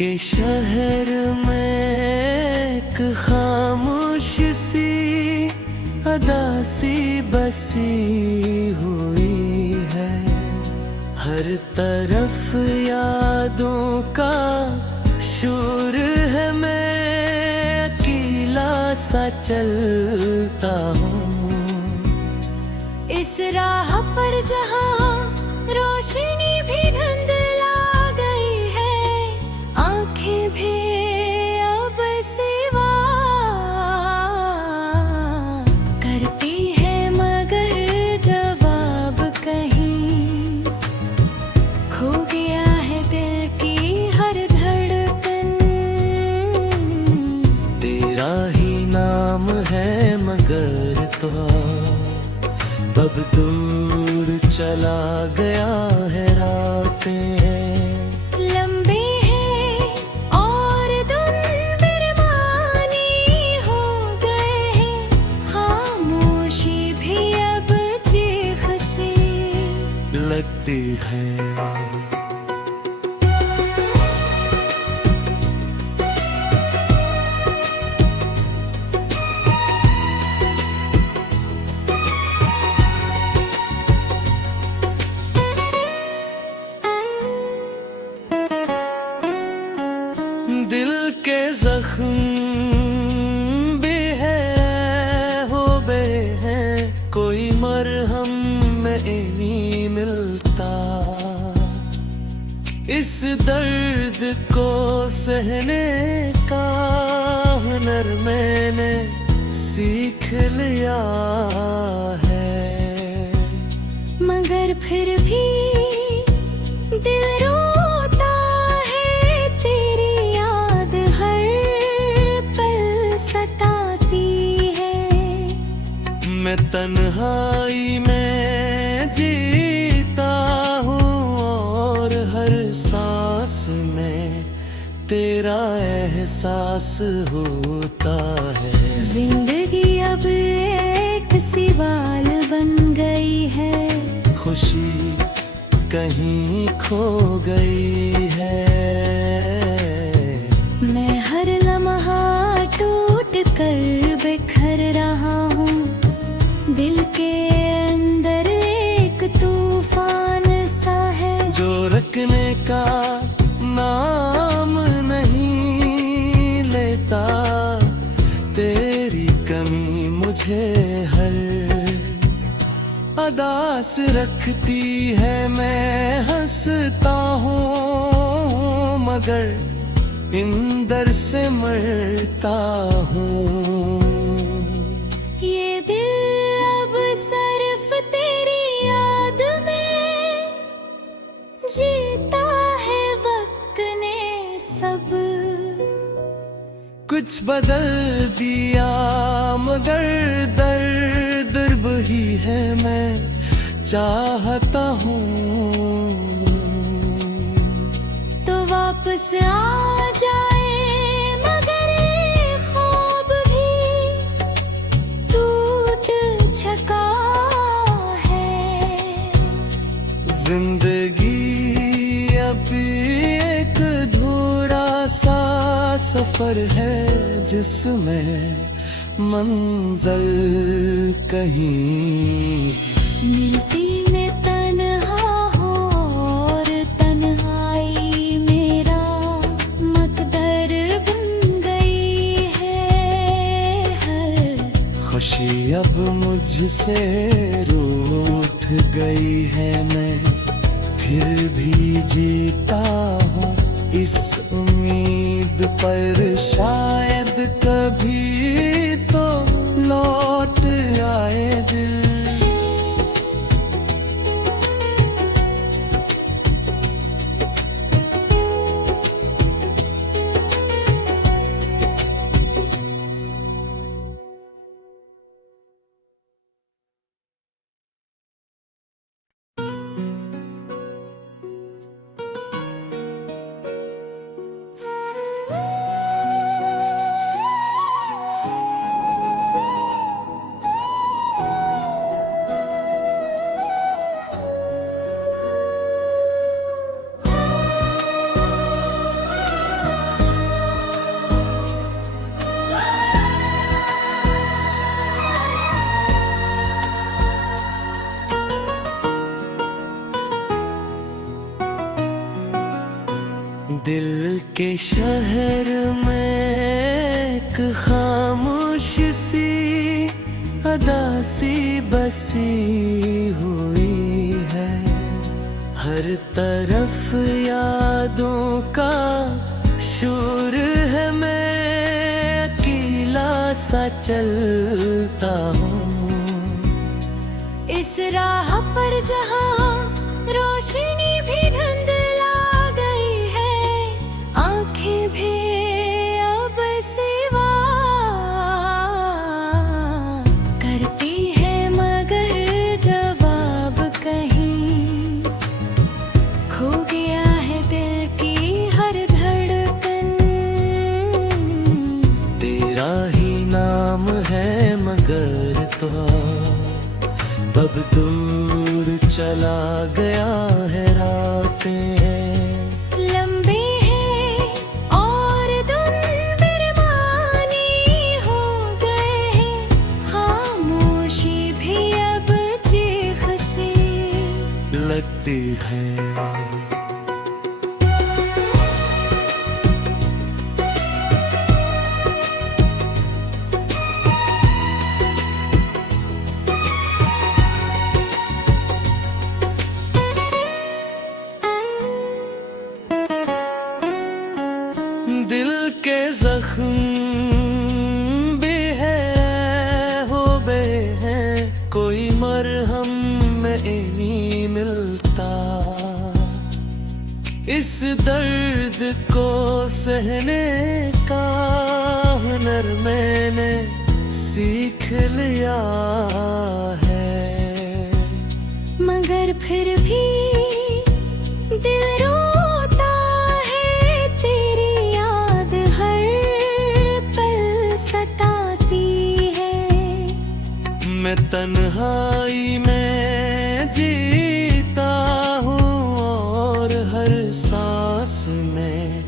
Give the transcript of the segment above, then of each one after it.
के शहर में एक खामोश सी अदा सी बसी हुई है। हर तरफ यादों का शोर है, मैं अकेला सा चलता हूँ। इस राह पर जहाँ रोशनी भी धुंधला गई है, आंखें भी अब सिवा करती है, मगर जवाब कहीं खो गया है दिल की हर धड़कन। तेरा ही नाम है मगर तो अब दूर चला गया है। रातें लंबी है और दिन बिरबानी हो गए हैं, खामोशी भी अब चीख सी लगती है। दिल के जख्म भी है हो गए हैं, कोई मरहम में नहीं मिलता। इस दर्द को सहने का हुनर मैंने सीख लिया है। मगर फिर भी दिल रोता है, तेरी याद हर पल सताती है। मैं तन्हाई में जीता हूँ और हर सांस में तेरा एहसास होता है। जिंदगी अब एक सवाल बन गई है, खुशी कहीं खो गई है। मैं हर लम्हा टूट कर बिखर रहा हूँ, दिल के अंदर एक तूफान सा है जो रखने का नाम नहीं लेता। तेरी कमी मुझे हर अदास रखती है। मैं हंसता हूँ मगर इंदर से मरता हूँ। ये दिल अब सिर्फ तेरी याद में जीता है, वक्त ने सब कुछ बदल दिया मगर दर्द वही है। मैं चाहता हूँ तो वापस आ जाए, मगर ये ख्वाब भी टूट चुका है। जिंदगी अभी एक अधूरा सा सफर है, जिसमें मंजिल कहीं मिलती में तन्हा हो और तन्हाई मेरा मकदर बन गई है। हर खुशी अब मुझसे रूठ गई है। मैं फिर भी जीता हूँ इस उम्मीद पर, शायद कभी तो लौट आए दिल। के शहर में एक खामोश सी अदा सी बसी हुई है। हर तरफ यादों का शोर है, मैं अकेला सा चलता हूँ। इस राह पर जहाँ रोशनी भी धुंधला गई है, आंखें भी अब सिवा करती है, मगर जवाब कहीं खो गया है दिल की हर धड़कन। तेरा ही नाम है मगर तो अब दूर चला गया है। रातें लंबी है और दिन बिरबानी हो गए हैं, खामोशी भी अब चीख सी लगती है। दिल के जख्म भी है हो गए हैं, कोई मरहम में नहीं मिलता। इस दर्द को सहने का हुनर मैंने सीख लिया है। मगर फिर भी दिल रोता है, तेरी याद हर पल सताती है। मैं तन्हाई में जीता हूँ और हर सांस में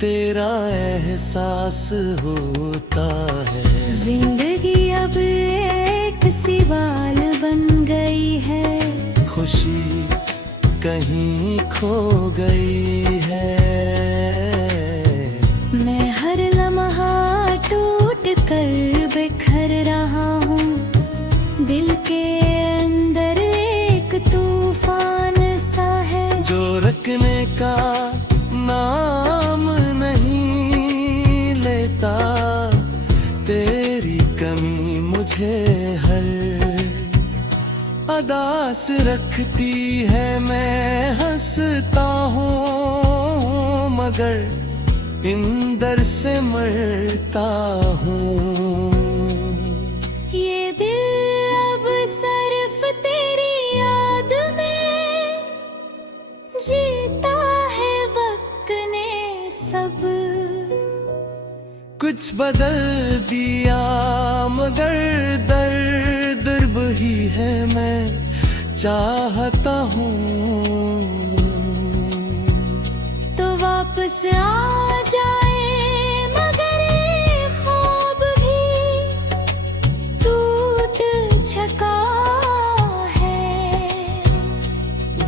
तेरा एहसास होता है। जिंदगी अब एक सवाल बन गई है, खुशी कहीं खो गई है। मैं हर लम्हा टूट कर बिखर रहा हूँ, दिल के अंदर एक तूफान सा है जो रखने का नाम नहीं लेता। तेरी कमी मुझे हर अदास रखती है। मैं हंसता हूँ मगर इंदर से मरता हूँ। ये दिल अब सिर्फ तेरी याद में जीता है, वक्त ने सब कुछ बदल दिया मगर दर्द वही है। मैं चाहता हूँ तो वापस आ जाए, मगर ये ख्वाब भी टूट चुका है।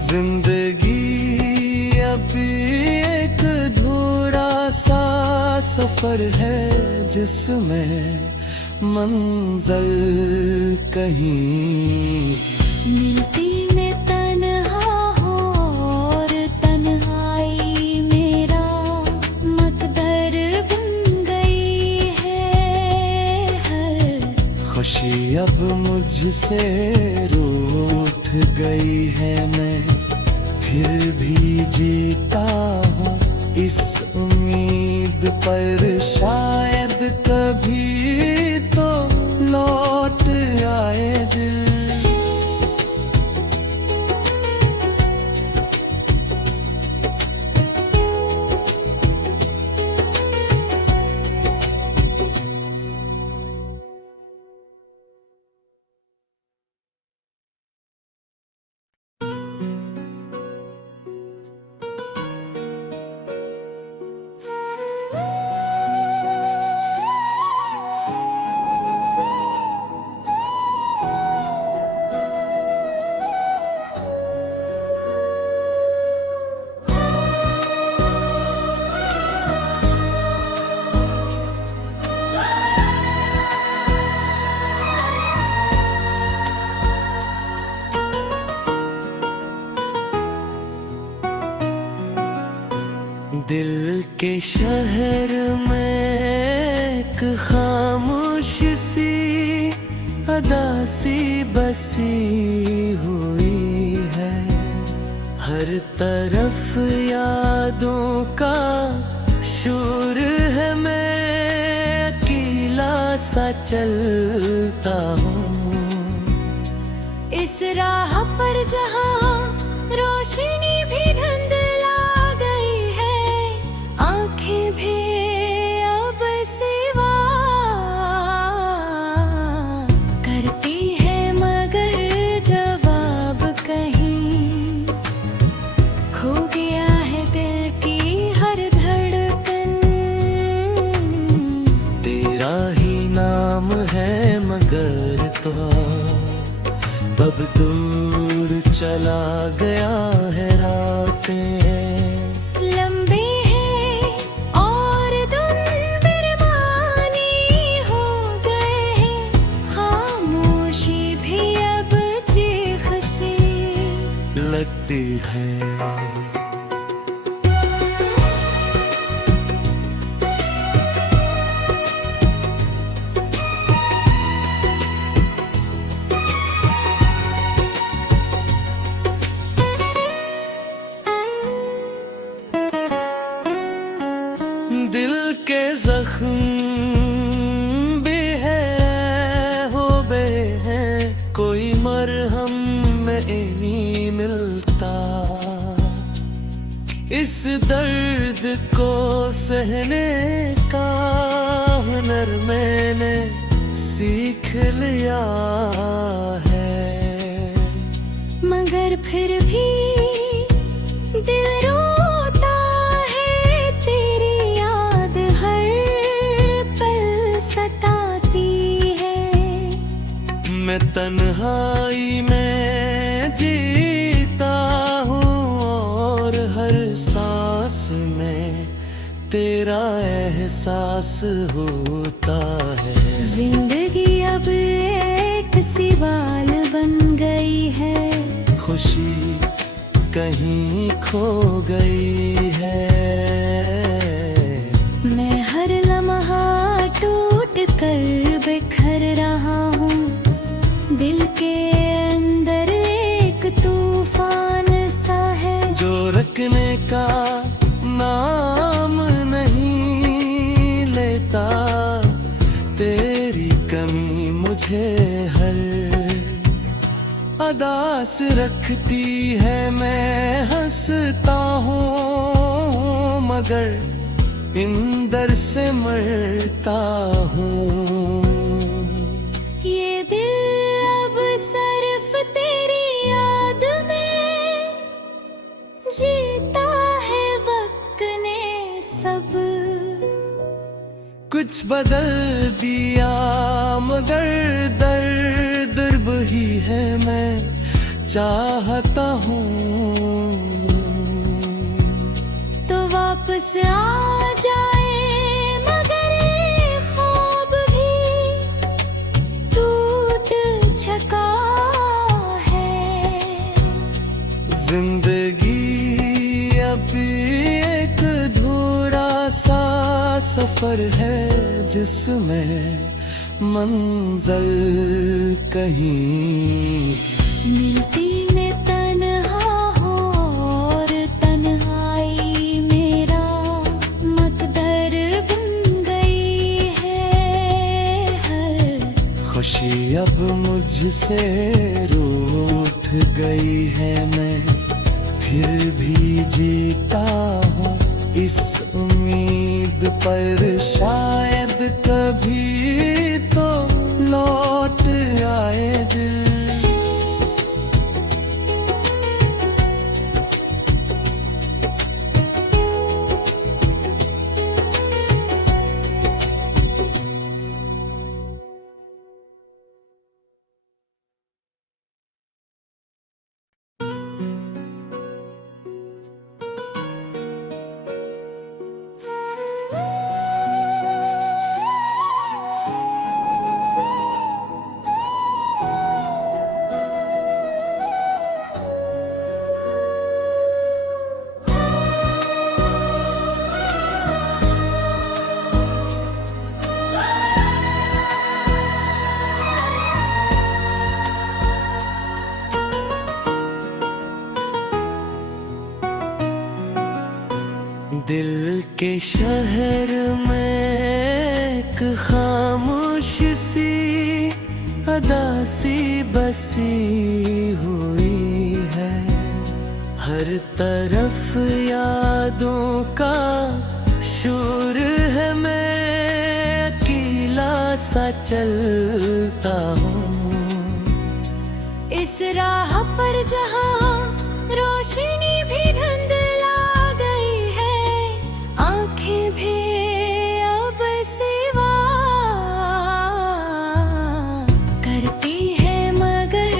जिंदगी अभी एक अधूरा सा सफर है, जिसमें मंजिल कहीं मिलती में तन्हा हो और तन्हाई मेरा मकदर बन गई है। हर खुशी अब मुझसे रूठ गई है। मैं फिर भी जीता हूँ इस उम्मीद पर, शायद कभी तो लौट आए दिल। के शहर में एक खामोश सी अदा सी बसी हुई है। हर तरफ यादों का शोर है, मैं अकेला सा चलता हूँ। इस राह पर जहाँ रोशनी भी धुंधला गई है, आंखें भी अब सिवा करती है, मगर जवाब कहीं खो गया है दिल की हर धड़कन। तेरा ही नाम है मगर तो अब दूर चला गया है। रातें लंबी है और दिन बेरमानी हो गए हैं, खामोशी भी अब चीख सी लगती है। दिल के जख्म भी है, हो गए हैं, कोई मरहम में नहीं मिलता। इस दर्द को सहने का हुनर मैंने सीख लिया है। मगर फिर भी दिल रोता है, तेरी याद हर पल सताती है। मैं तन्हाई में जीता हूँ और हर सांस में तेरा एहसास होता है। जिंदगी अब एक सवाल बन गई है, खुशी कहीं खो गई है। मैं हर लम्हा टूट कर बिखर रहा हूँ, दिल के अंदर एक तूफान सा है जो रखने का नाम नहीं लेता। तेरी कमी मुझे हर अदास रखती है। मैं हंसता हूँ मगर इंदर से मरता हूँ। ये दिल अब सिर्फ तेरी याद में जीता है, वक्त ने सब कुछ बदल दिया मगर दर्द वही है, मैं चाहता हूँ। तो वापस आ जाए, मगर ये ख्वाब भी टूट चुका है। जिंदगी अभी एक अधूरा सा सफर है, जिसमें मंजिल कहीं मिलती में तन्हा हो और तन्हाई मेरा मकदर बन गई है। हर खुशी अब मुझसे रूठ गई है, मैं फिर भी जीता हूँ इस उम्मीद पर, शायद कभी तो लौट आए दिल। के शहर में एक खामोश सी अदा सी बसी हुई है। हर तरफ यादों का शोर है, मैं अकेला सा चलता हूँ। इस राह पर जहाँ रोशनी भी धुंधला गई है, आंखें भी अब सिवा करती है, मगर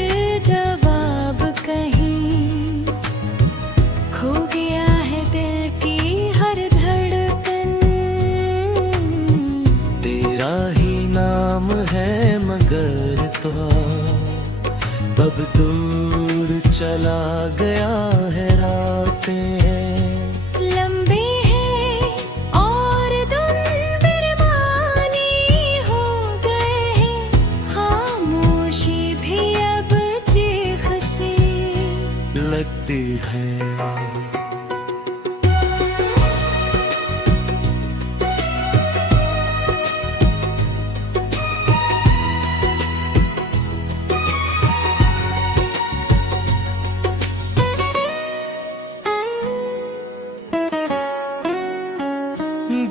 जवाब कहीं खो गया है दिल की हर धड़कन। तेरा ही नाम है मगर तो अब दूर चला गया है। रातें लंबी है और दिन बेरमानी हो गए हैं, खामोशी भी अब चीख सी लगती है।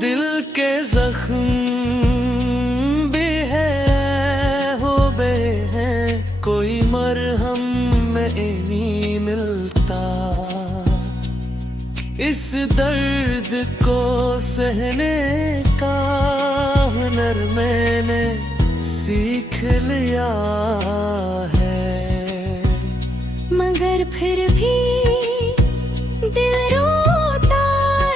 दिल के जख्म भी है, हो गए हैं, कोई मरहम में नहीं मिलता। इस दर्द को सहने का हुनर मैंने सीख लिया है। मगर फिर भी दिल रोता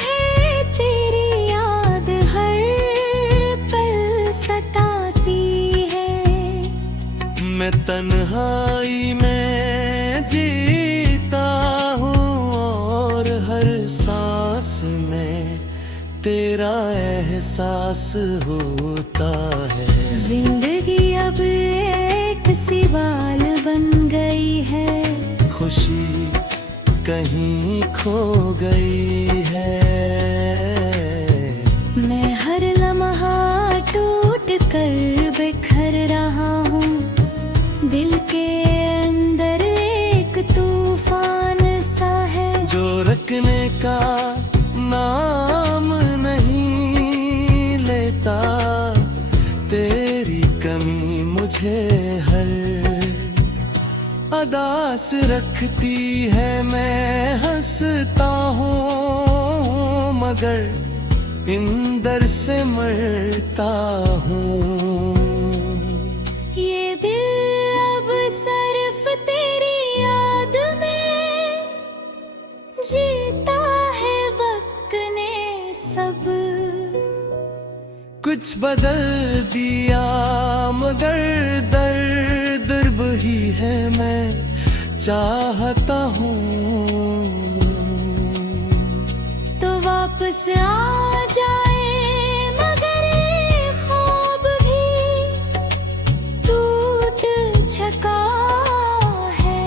है, तेरी याद हर पल सताती है। मैं तन्हाई में जीता हूँ और हर सांस में तेरा एहसास होता है। जिंदगी अब एक सवाल बन गई है, खुशी कहीं खो गई है। मैं हर लम्हा टूट कर बिखर रहा हूँ, दिल के अंदर एक तूफान सा है जो रखने का नाम नहीं लेता। तेरी कमी मुझे हर अदास रखती है। मैं हंसता हूँ मगर इंदर से मरता हूँ। ये दिल अब सिर्फ तेरी याद में जीता है, वक्त ने सब कुछ बदल दिया मगर दर्द वही है, मैं चाहता हूँ। तो वापस आ जाए, मगर ये ख्वाब भी टूट चुका है।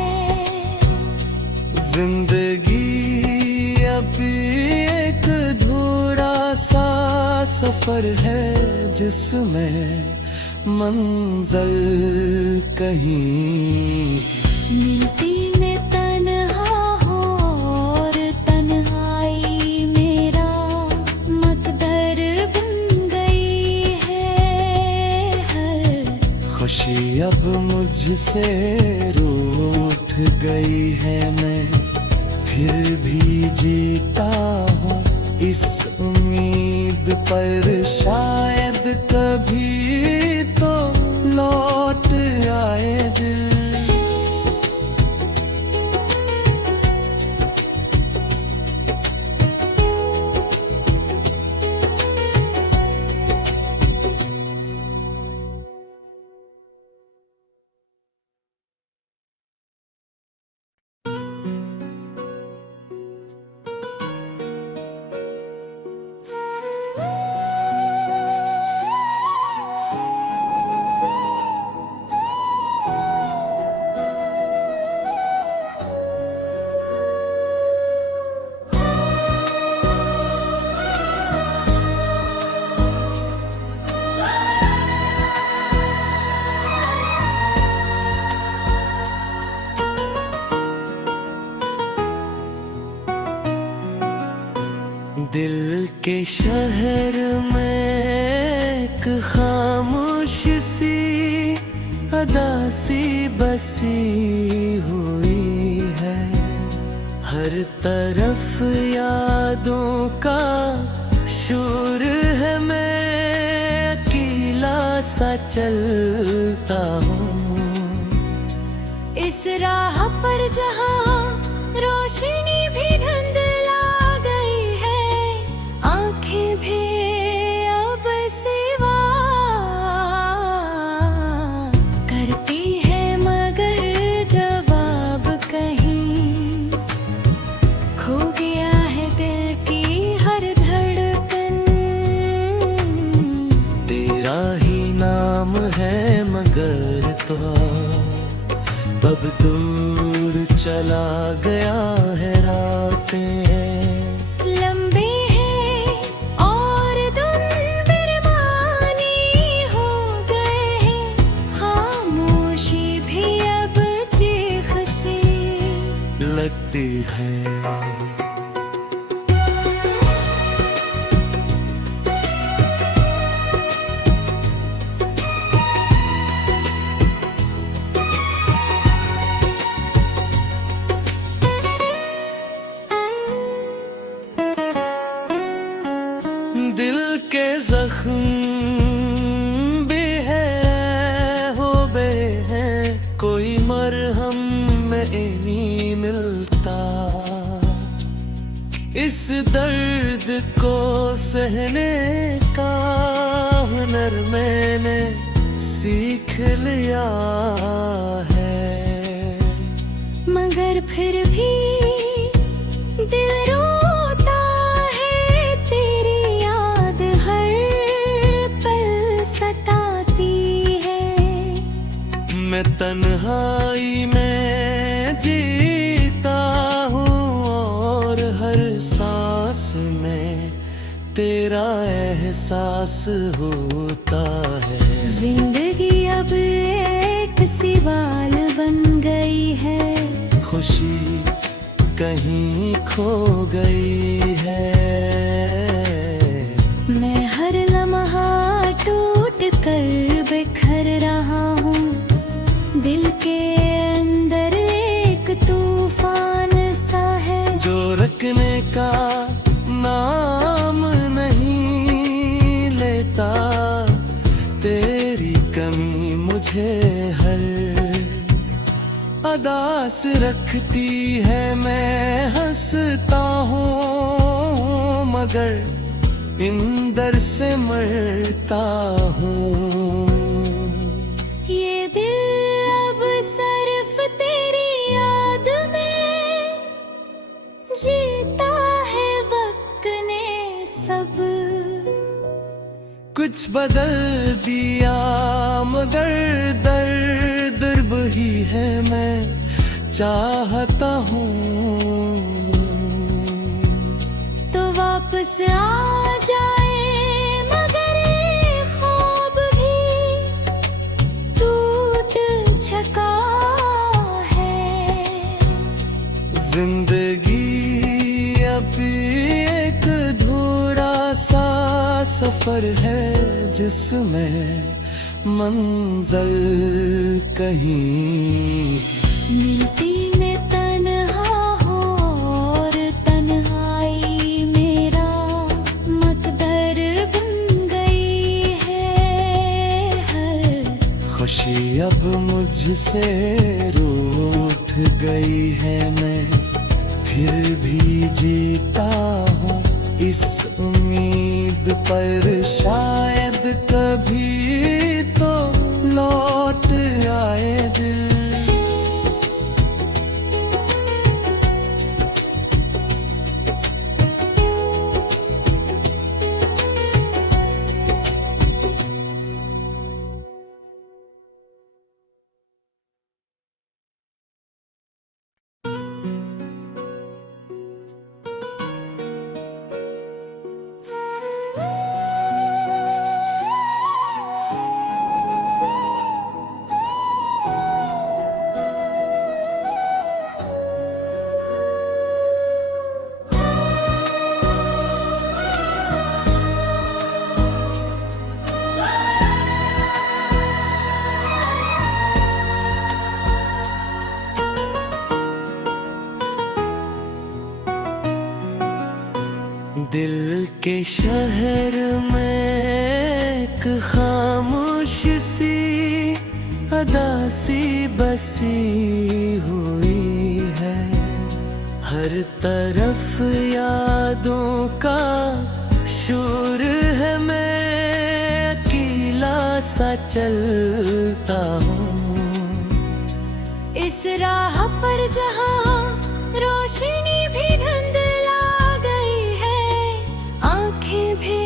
जिंदगी अभी एक अधूरा सा सफर है, जिसमें मंजिल कहीं मिलती में तन्हा हो और तन्हाई मेरा मकदर बन गई है। हर खुशी अब मुझसे रूठ गई है, मैं फिर भी जीता हूँ इस उम्मीद पर, शायद कभी तो लौट आए दिल। के शहर में एक खामोश सी अदा सी बसी हुई है। हर तरफ यादों का शोर है, मैं अकेला सा चलता हूँ। इस राह पर जहाँ रोशनी भी धुंधला गई है, आंखें भी अब सिवा करती है, मगर जवाब कहीं खो गया है दिल की हर धड़कन। तेरा ही नाम है मगर तो अब दूर चला गया है। रातें लंबी है और दिन बेरमानी हो गए हैं, खामोशी भी अब चीख सी लगती है। दिल के जख्म भी है हो बे हैं, कोई मरहम में नहीं मिलता। इस दर्द को सहने का हुनर मैंने सीख लिया है। मगर फिर भी दिल रोता है, तेरी याद हर पल सताती है। मैं तन्हाई में जीता हूँ और हर सांस में तेरा एहसास होता है। जिंदगी अब एक सवाल बन गई है, खुशी कहीं खो गई है। मैं हर लम्हा टूट कर बिखर रहा हूँ, दिल के अंदर एक तूफान सा है जो रखने का नाम नहीं लेता। तेरी कमी मुझे हर अदास रखती है। मैं हंसता हूँ मगर इंदर से मरता हूँ। ये दिल अब सिर्फ तेरी याद में जीता है, वक्त ने सब कुछ बदल दिया मगर दर्द वही है। मैं चाहता हूँ तो वापस आ जाए, मगर ये ख्वाब भी टूट चुका है। जिंदगी अभी एक अधूरा सा सफर है, जिसमें मंजिल कहीं मिलती में तन्हा हो और तन्हाई मेरा मकदर बन गई है। हर खुशी अब मुझसे रूठ गई है। मैं फिर भी जीता हूँ इस उम्मीद पर, शायद कभी तो लौट आए दिल। के शहर में एक खामोश सी अदा सी बसी हुई है। हर तरफ यादों का शोर है, मैं अकेला सा चलता हूँ। इस राह पर जहाँ रोशनी भी धुंधला गई है, आंखें भी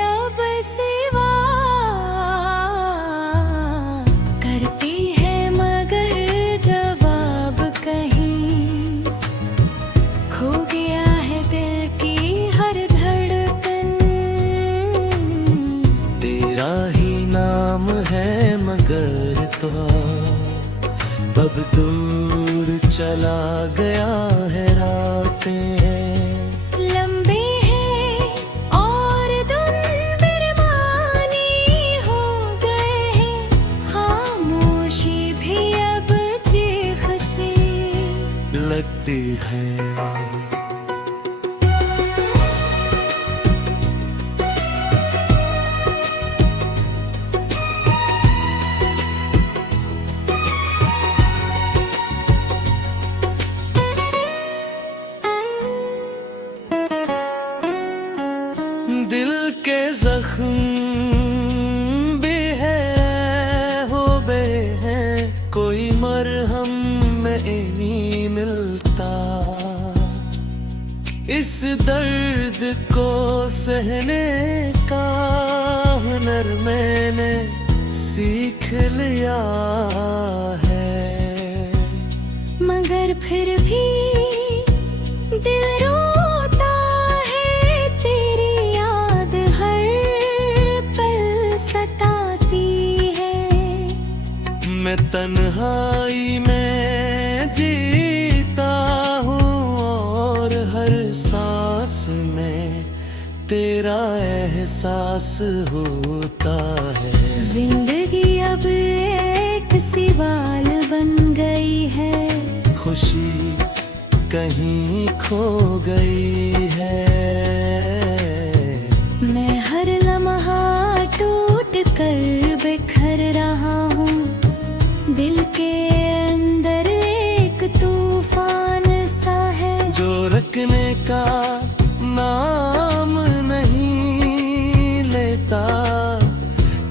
अब सिवा करती है, मगर जवाब कहीं खो गया है दिल की हर धड़कन। तेरा ही नाम है मगर तो अब दूर चला गया है। रातें लंबी है और दिन बेरमानी हो गए हैं, खामोशी भी अब चीख सी लगती है। दिल के जख्म भी है हो गए हैं, कोई मरहम में नहीं मिलता। इस दर्द को सहने का हुनर मैंने सीख लिया है। मगर फिर भी दिल रोता है, तेरी याद हर पल सताती है। मैं तन्हाई में जीता हूँ और हर सांस में तेरा एहसास होता है। जिंदगी अब एक सवाल बन गई है, खुशी कहीं खो गई है। मैं हर लम्हा टूट कर बिखर रहा हूँ, दिल के अंदर एक तूफान सा है जो रखने का नाम नहीं लेता।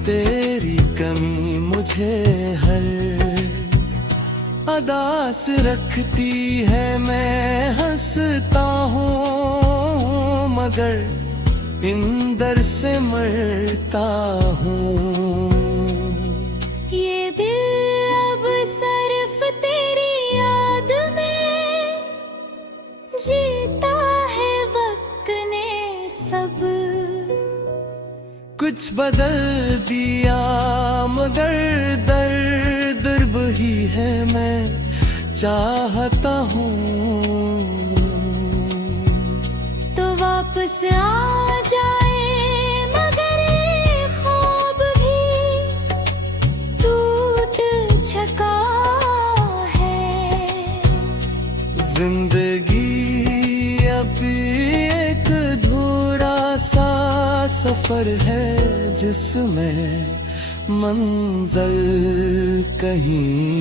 तेरी कमी मुझे हर अदास रखती है। मैं हंसता हूँ मगर इंदर से मरता हूँ। ये दिल अब सिर्फ तेरी याद में जीता है, वक्त ने सब कुछ बदल दिया मगर दर्द वही है। मैं चाहता हूँ तो वापस आ जाए, मगर ये ख्वाब भी टूट चुका है। जिंदगी अभी एक अधूरा सा सफर है, जिसमें मंजिल कहीं